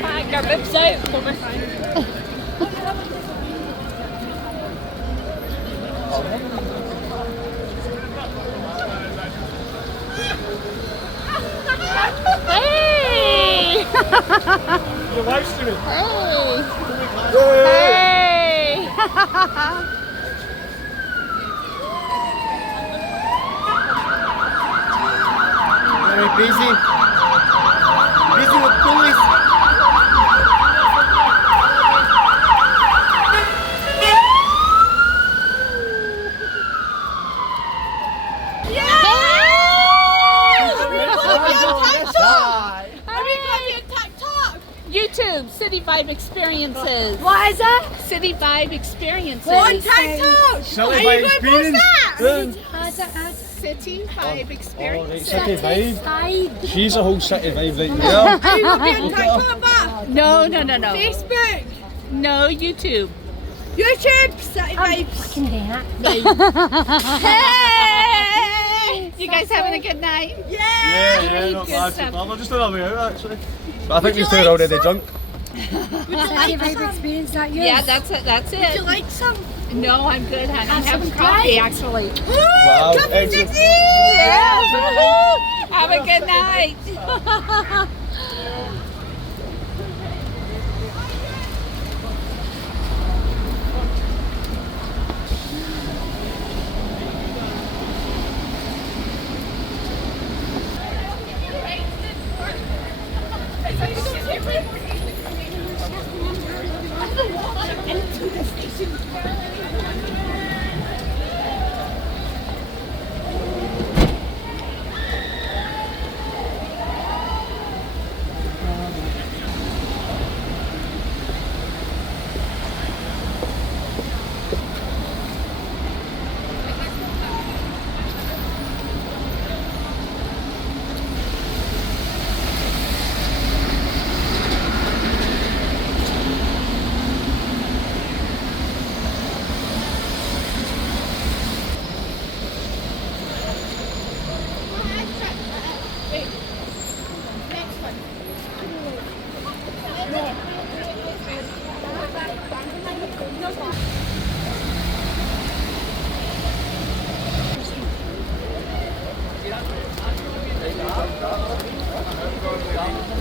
Hang our lips out. We'll be fine. Hey! Your wife's doing it. Hey! Hey! Very busy. Busy with bullies. YouTube, City Vibe Experiences. What is it? City Vibe Experiences. On TikTok. Silly by experience. City Vibe Experiences. City vibe. Vibe. She's a whole city vibe right there. Are you going to be on TikTok, Bob? No. Facebook. No, YouTube. YouTube. City Vibes. Fucking doing it. Hey! You guys having a good night? Yeah, not Good bad. stuff. We're just on our way out actually. But I think these two are already drunk. Would you like Vibe some? experience that yours? Yeah, that's it. That's Would you it. like some? No, I'm good, honey. I'm Have having some coffee, Sprite. actually. Wow, Come excellent. Dixie! Yes. Woohoo! Have a good night.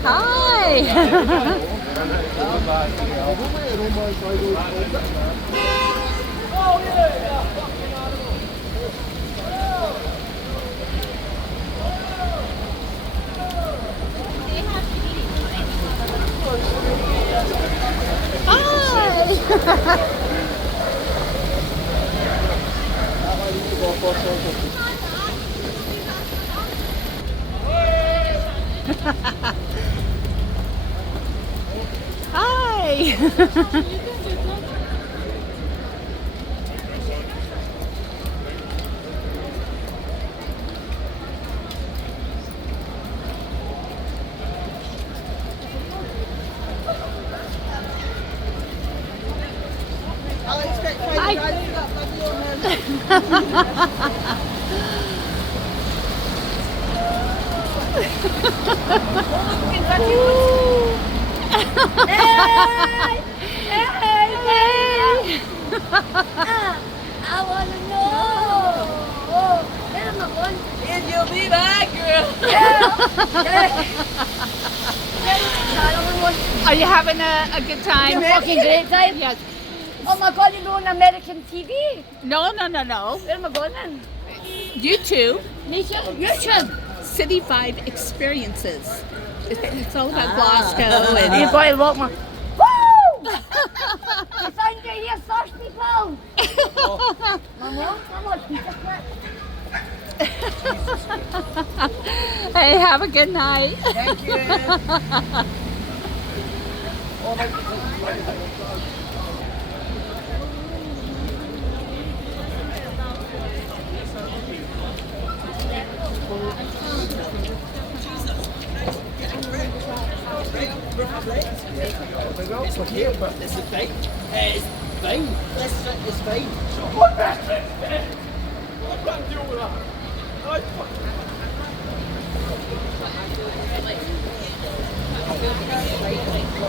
Hi. Hi. I'll expect Friday guys to that I want to know. Oh, there's my one. And you'll be back, girl. Are you having a good time? Fucking great time. Yes. Oh my god, you're on American TV. No. Where am I going then? YouTube, YouTube. City Vibe Experiences. It's all about Glasgow and You boy walk my. Woo! You found you here first, people. Mama, come on, pizza quick. Hey, have a good night. Thank you. Here, but this is fine. It's fine. This is fine. What the shit? What can I deal with that? I'm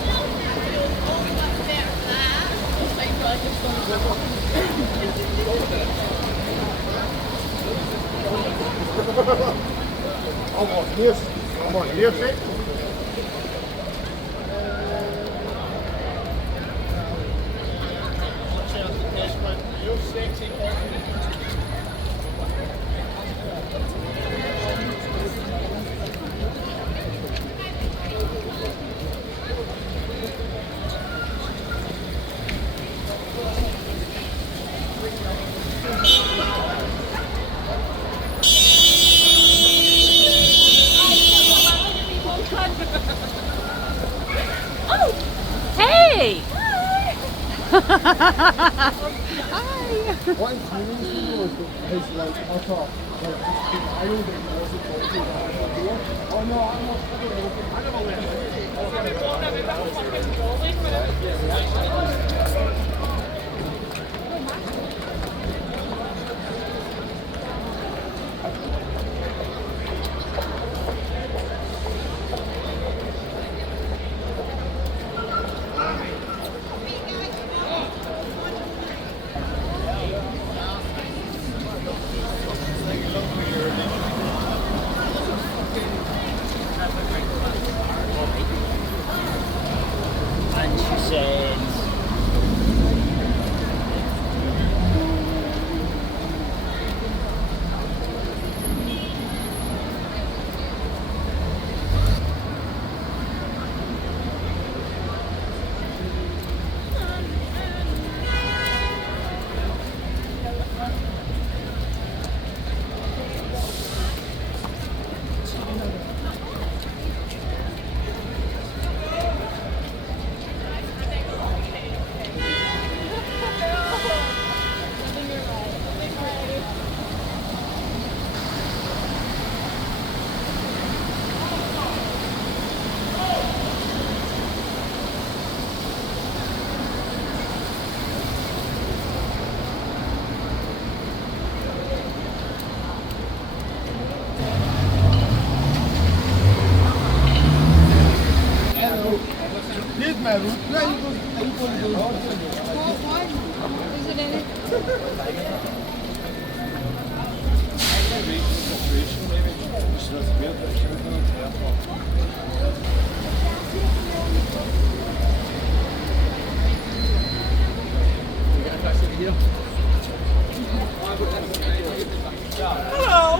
on here, fit. You're sexy. Hey! What is meaning was his like utter like denial that he wasn't going to that. Oh no, I'm not. I never And she said, Here's my route. Now you go to Is it in it?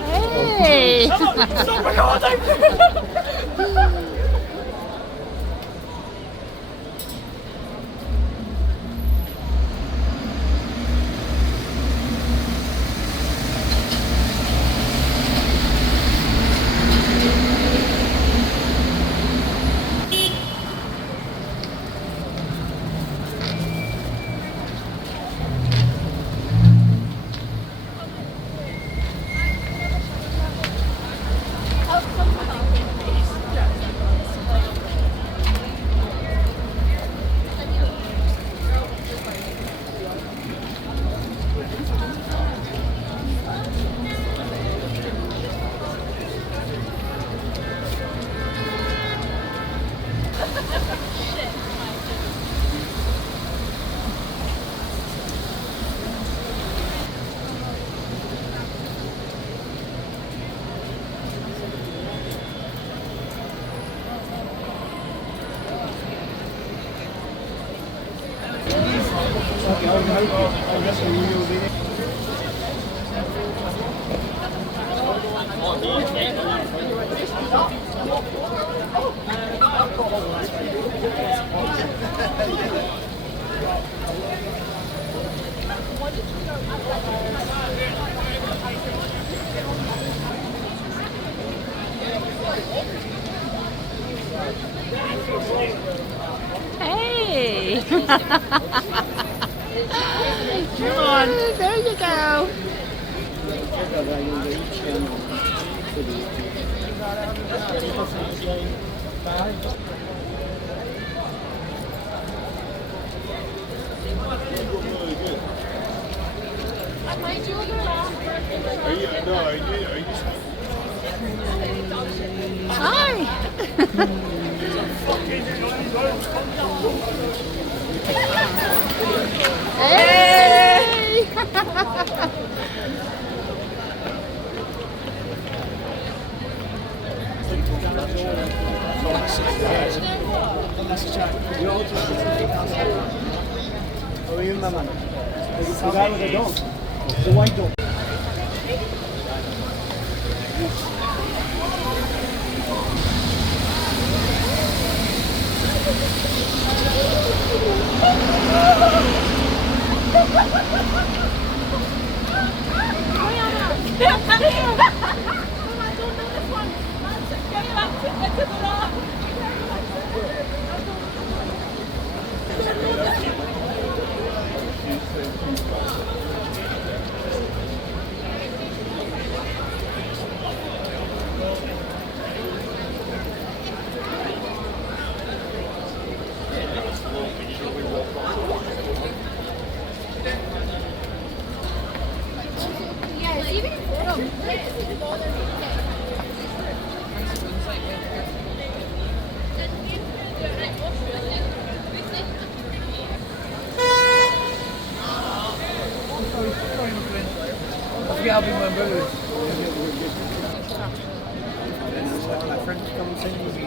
Hey! stop recording! Hey! Come on, there you go. Hi! Hey! How are you, my man? The guy with the dog. The white dog. My friend comes in, we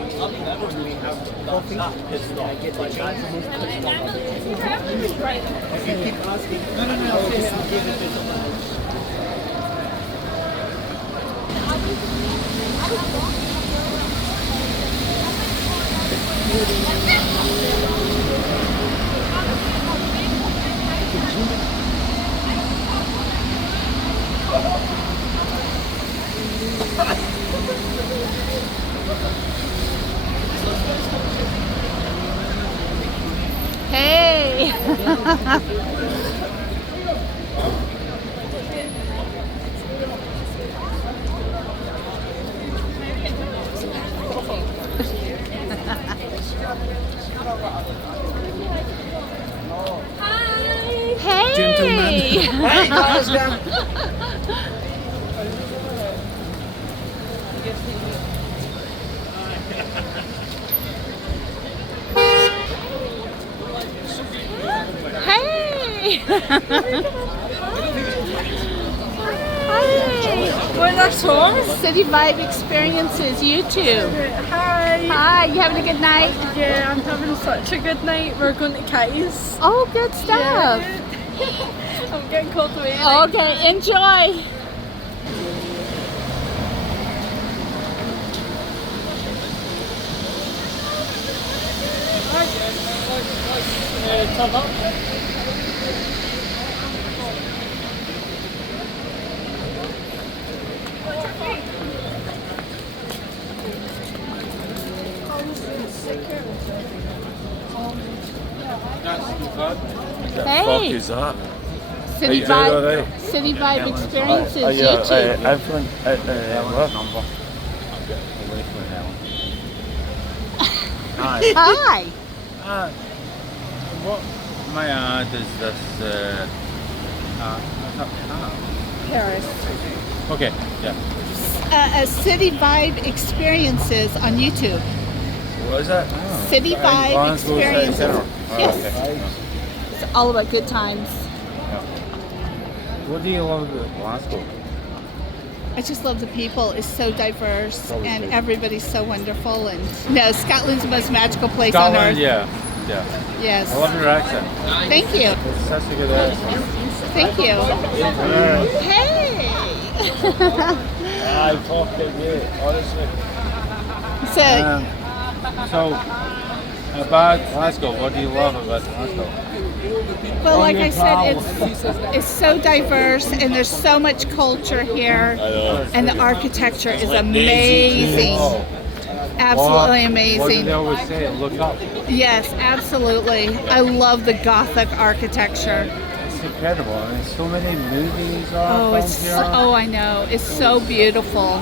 have coffee. I get the chance. If you keep asking, no, just give it to someone. Hey! Hey! Gentlemen. Hey, Glasgow. Hey! Where's that song? City Vibe Experiences YouTube. Hi. Hi, you having a good night? Yeah, I'm having such a good night. We're going to Kitty's. Oh, good stuff. I'm getting called away. Okay, enjoy. Turn up. Hey. Fuck is that? City you doing all Vibe, right? City Vibe Experiences Yeah, YouTube. everyone, what? Number. Away from Helen. Hi. What my ad is this, Paris. okay, yeah. City Vibe Experiences on YouTube. What is that? Oh, City Vibe Glasgow City Experiences. Centre. Oh, Yes. okay. It's all about good times. What do you love about Glasgow? I just love the people. It's so diverse Always and good. everybody's so wonderful. And no, Scotland's the most magical place on Scotland, earth. yeah. Yes. I love your accent. Thank you. It's such a good accent. Thank you. Hey. I fucking great, honestly. So, About Glasgow, what do you love about Glasgow? well, like I said, it's so diverse and there's so much culture here, and the architecture is amazing. Absolutely What do amazing. they always say? Look up. Yes, absolutely. I love the Gothic architecture. It's incredible. I mean, so many movies are Oh, filmed it's here. oh, I know. It's so beautiful.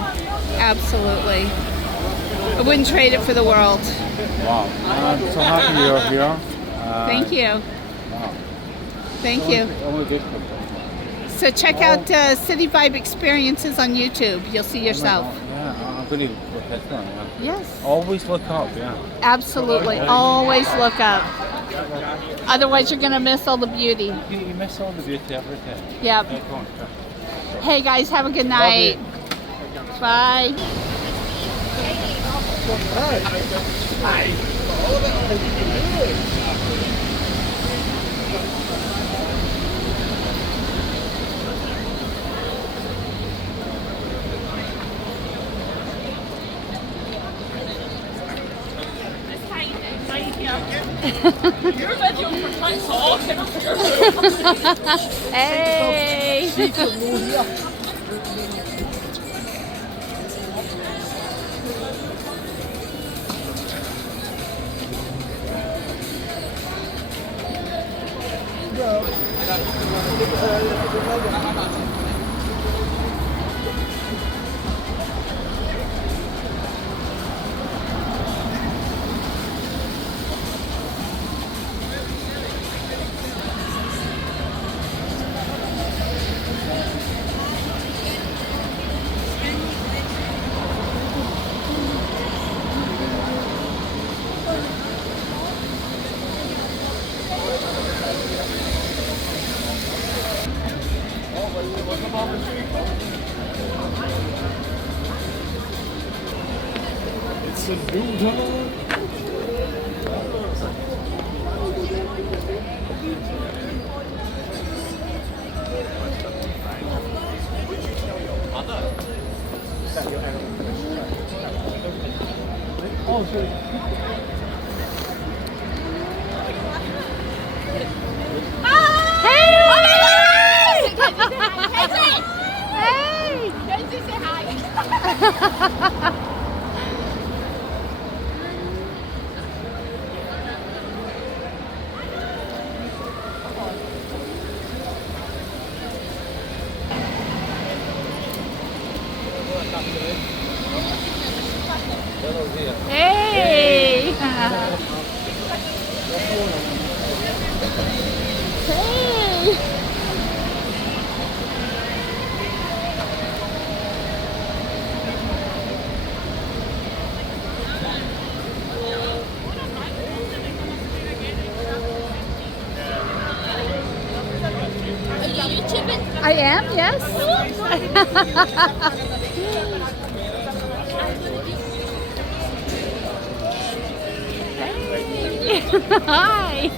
Absolutely. I wouldn't trade it for the world. Wow. I'm so happy you're here. Thank you. Wow. Thank you. Only good for So check out City Vibe Experiences on YouTube. You'll see yourself. Yeah, I'm going to Definitely, yeah. Yes. Always look up, yeah. Absolutely. Always look up. Otherwise, you're going to miss all the beauty. You miss all the beauty every time. Yep. Yeah, go on, go. Hey, guys, have a good night. Bye. Hey. It's a new time. Oh, sorry. Hey. Hey. I am, yes. Hey. Hi.